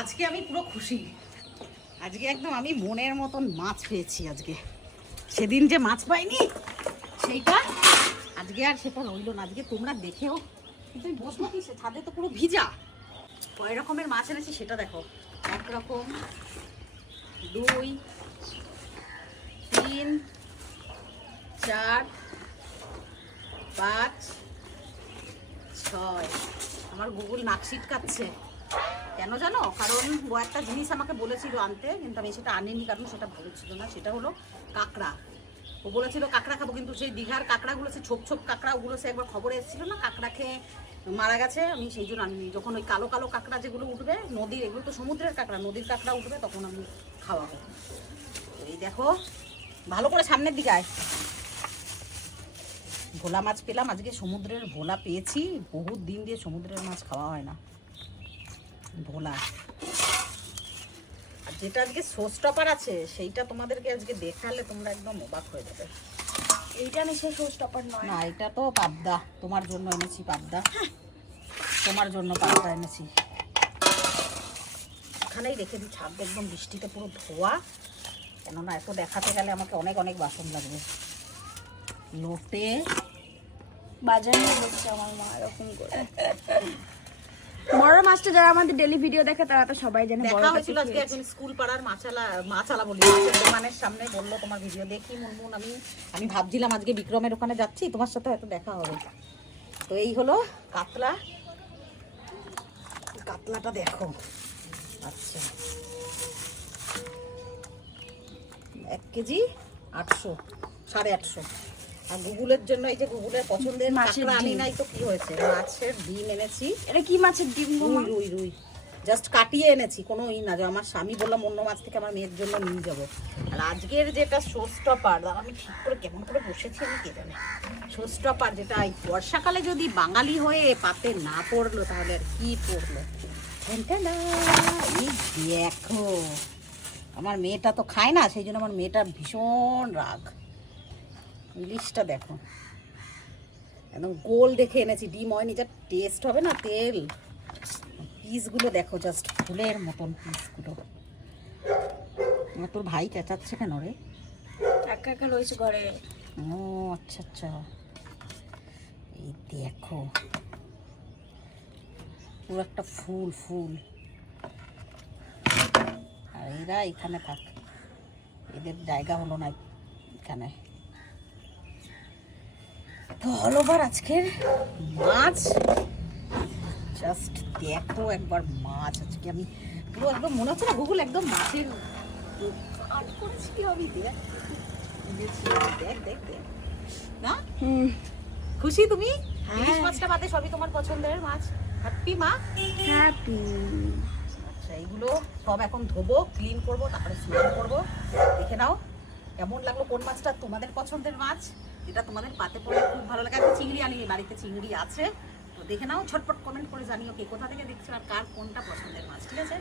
আজকে আমি পুরো খুশি। আজকে একদম আমি মনের মতন মাছ পেয়েছি আজকে। সেদিন যে মাছ পাইনি, সেইটা আজকে আর সেটা রইল না। আজকে তোমরা দেখেও আমি বসবো কি, সে ছাদে তো পুরো ভিজা। কয় রকমের মাছ এনেছি সেটা দেখো। এক রকম, দুই, তিন, চার, পাঁচ, ছয়। আমার গুগল নাকশিট কাটছে। কেন জানো? কারণ ও একটা জিনিস আমাকে বলেছিল আনতে, কিন্তু আমি সেটা আনিনি কারণ সেটা ভালো ছিল না। সেটা হলো কাঁকড়া। ও বলেছিল, কাঁকড়া খাব। কিন্তু সেই দীঘার কাঁকড়াগুলো সে ছোপ ছোপ কাঁকড়া ওগুলো সে একবার খবরে এসেছিল না, কাঁকড়া খেয়ে মারা গেছে। আমি সেই জন্য আনিনি। যখন ওই কালো কালো কাঁকড়া যেগুলো উঠবে, নদীর, এগুলো তো সমুদ্রের কাঁকড়া, নদীর কাঁকড়া উঠবে, তখন আমি খাওয়াবো। এই দেখো, ভালো করে সামনের দিকে আয়। ভোলা মাছ পেলাম। আজকে সমুদ্রের ভোলা পেয়েছি। বহুত দিন দিয়ে সমুদ্রের মাছ খাওয়া হয় না। ভোলা। আর যেটা আজকে সোস টপার আছে সেইটা তোমাদেরকে আজকে দেখালে তোমরা একদম অবাক হয়ে যাবে। এইটা নিশ্চয়ই শো স্টপার নয়। না এটা তো পাবদা। তোমার জন্য এনেছি পাবদা। তোমার জন্য পাবদা এনেছি। এখানেই রেখে দিই ছাদ একদম বৃষ্টিতে পুরো ধোয়া। কেননা এত দেখাতে গেলে আমাকে অনেক অনেক বাসন লাগবে। লোটে। বাজার বসছে আমার মা। বড় মাছটা যারা আমাদের ডেলি ভিডিও দেখে তারা তো সবাই জানে দেখা হয়েছিল আজকে একজন স্কুল পাড়ার মাছালা মাছালা বলি দোকানের সামনে বলল তোমার ভিডিও দেখি মুনমুন আমি আমি ভাবছিলাম আজকে বিক্রমের ওখানে যাচ্ছি তোমার সাথে হয়তো দেখা হবে। তো এই হলো কাতলা। কাতলাটা দেখো। আচ্ছা। এক কেজি আটশো সাড়ে আটশো। আর গুগলের জন্য এই যে গুগলের পছন্দের মাছের আনি নাই তো কি হয়েছে? মাছের ডিম এনেছি। এটা কি মাছের ডিম রুই রুই রুই। জাস্ট কাটিয়ে এনেছি কোনো ই না। যে আমার স্বামী বললাম অন্য মাছ থেকে আমার মেয়ের জন্য নিয়ে যাব। আর আজকের যেটা শো স্টপার আমি ঠিক করে কেমন করে বসেছি আমি কে জানে? শো স্টপার যেটা এই বর্ষাকালে যদি বাঙালি হয়ে পাতে না পড়ল তাহলে আর কি পড়ল? এই দেখো। আমার মেয়েটা তো খায় না সেই জন্য আমার মেয়েটা ভীষণ রাগ। ইলিশটা দেখো। একদম গোল দেখে এনেছি ডিম হয়নি যা টেস্ট হবে না তেল। পিসগুলো দেখো জাস্ট ফুলের মতন পিসগুলো। তোর ভাই চেঁচাচ্ছে কেন রে? একা একা রয়েছে ঘরে। ও আচ্ছা আচ্ছা। এই দেখো। পুরো একটা ফুল ফুল। আর এরা এখানে থাক। এদের জায়গা হলো না এখানে। তো বার আজকের মাছ। জাস্ট দেখো একবার মাছ আজকে আমি পুরো একদম মনে হচ্ছে না গুগল একদম মাছের দোকান করেছি আমি দেখ দেখ দেখ দেখ। না? খুশি তুমি? হ্যাঁ। ইলিশ মাছটা বাদে সবই তোমার পছন্দের মাছ। হ্যাপি মা? হ্যাপি আচ্ছা এইগুলো সব এখন ধোবো ক্লিন করব তারপরে স্নান করব। দেখে নাও কেমন লাগল কোন মাছটা তোমাদের পছন্দের মাছ। যেটা তোমাদের পাতে পড়ে খুব ভালো লাগে। আমি চিংড়ি আনি বাড়িতে চিংড়ি আছে। তো দেখে নাও ছটপট কমেন্ট করে জানিও কে কোথা থেকে দেখছ আর কার কোনটা পছন্দের মাছ, ঠিক আছে?